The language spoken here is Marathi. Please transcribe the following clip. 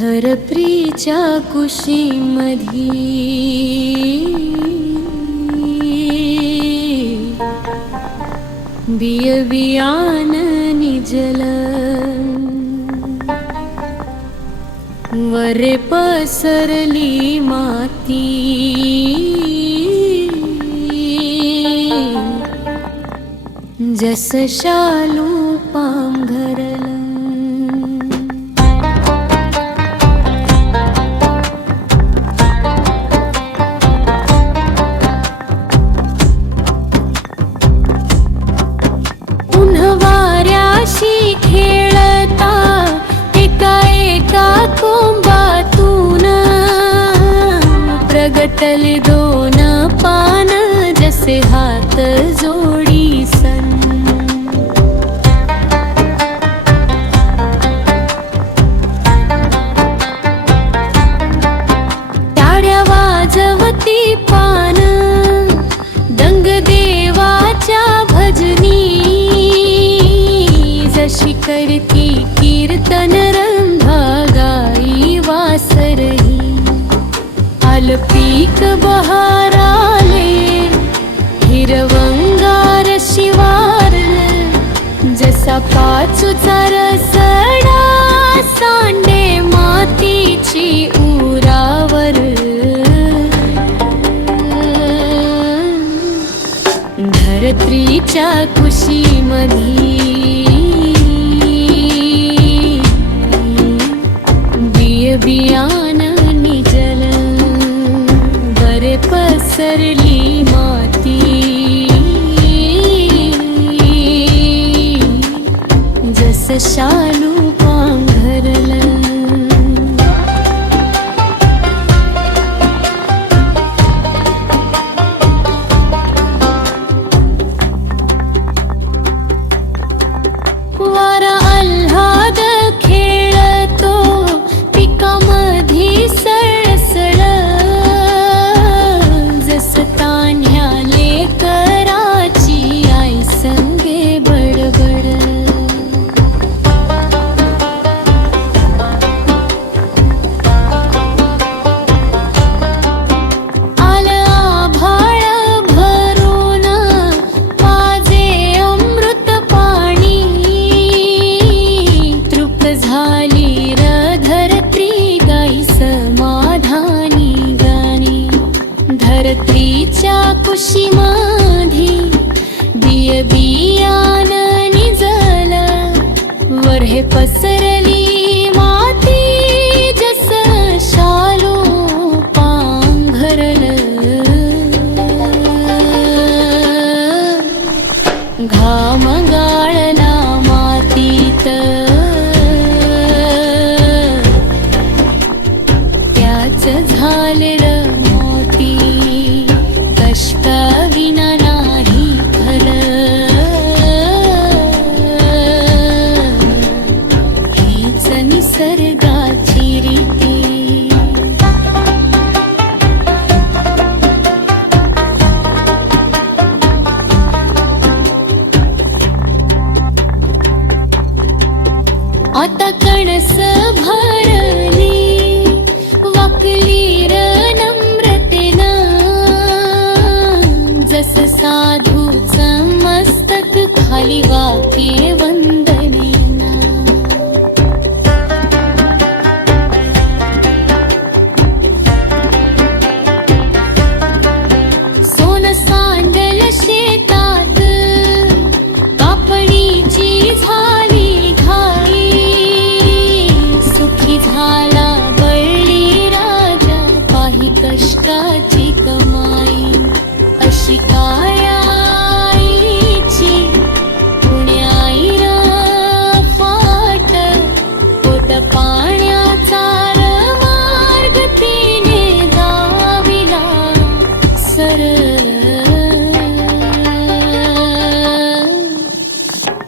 धरप्रीच्या कुशीमधी बियबियान निजल वरे पसरली माती। जस शालू उन्हवाऱ्याशी आल पीक बहाराले हिरवंगार शिवार जसा पाचूचा रसडा सांडे मातीची उरावर. धरत्रीच्या कुशीमधी बिय बियान माती। जस शालू पांघरलं। वारा झाली र धरत्री गाई समाधानी गाणी. धरत्रीच्या कुशीमधी बिय बियान निजल. वर हे खाली वाके वंदनेना। सोन सांडल शेतात कापणीची झाली घाई सुखी झाला बळी राजा पाही कष्टाची कमाई अशी काय